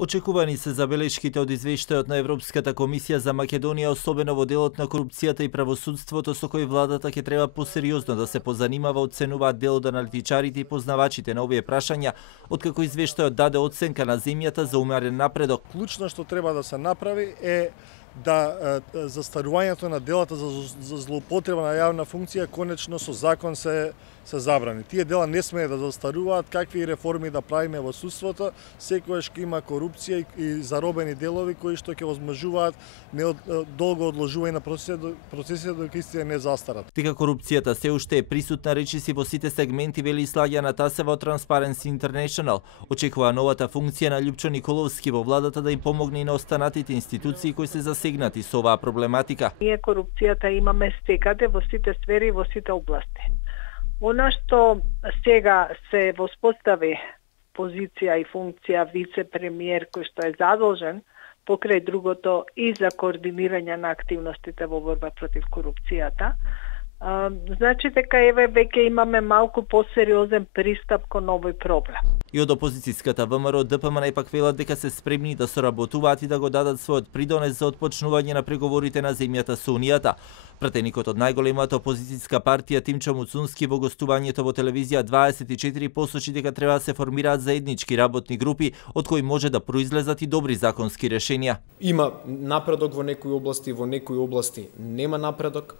Очекувани се забелешките од извештајот на Европската комисија за Македонија, особено во делот на корупцијата и правосудството, со кој владата ќе треба посериозно да се позанимава, оценуваат дел од аналитичарите и познавачите на овие прашања, откако извештајот даде оценка на земјата за умерен напредок. Клучно што треба да се направи е да застарувањето на делата за злоупотреба на јавна функција конечно со закон се забрани. Тие дела не смее да застаруваат, какви реформи да правиме во судството, секогаш ќе има корупција и заробени делови кои што ќе возможуваат долго одложување на процесите додека истите не застарат. Дека корупцијата се уште е присутна, речиси во сите сегменти, вели Слаѓана Тасева од Transparency International. Очекува новата функција на Љупчо Николовски во владата да им помогне и на останатите институции кои се засегнати со оваа проблематика. Ние корупцијата имаме секаде во сите сфери и во сите области. Она што сега се воспостави позиција и функција вице-премиер кој што е задолжен покрај другото и за координирање на активностите во борба против корупцијата, значи дека еве веќе имаме малку посериозен пристап кон овој проблем. И од опозицијската ВМРО ДПМН пак велат дека се спремни да соработуваат и да го дадат својот придонес за отпочнување на преговорите на земјата со Унијата. Пратеникот од најголемата опозицијска партија Тимчо Муцунски во гостувањето во телевизија 24 посочи дека треба да се формираат заеднички работни групи од кои може да произлезат и добри законски решенија. Има напредок во некои области нема напредок.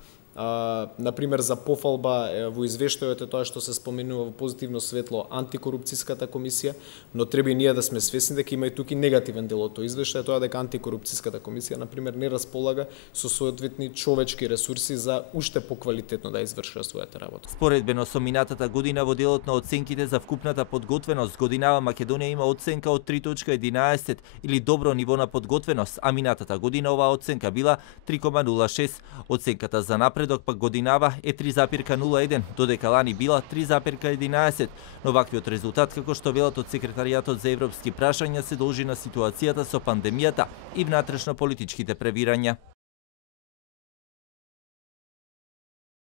Например, за пофалба во извештајот е тоа што се споменува во позитивно светло антикорупцијската комисија, но треба и ние да сме свесни дека има и тука негативен дел од тој извештај, тоа дека антикорупцијската комисија например не располага со соодветни човечки ресурси за уште поквалитетно да извршува својата работа. Споредбено со минатата година во делот на оценките за вкупната подготвеност, годинава Македонија има оценка од 3.11 или добро ниво на подготвеност, а минатата година оваа оценка била 3.06. Оценката за напредок пак годинава е 3.01, додека лани била 3.11. Но ваквиот резултат, како што велат од Секретаријатот за европски прашања, се должи на ситуацијата со пандемијата и внатрешно политичките превирања.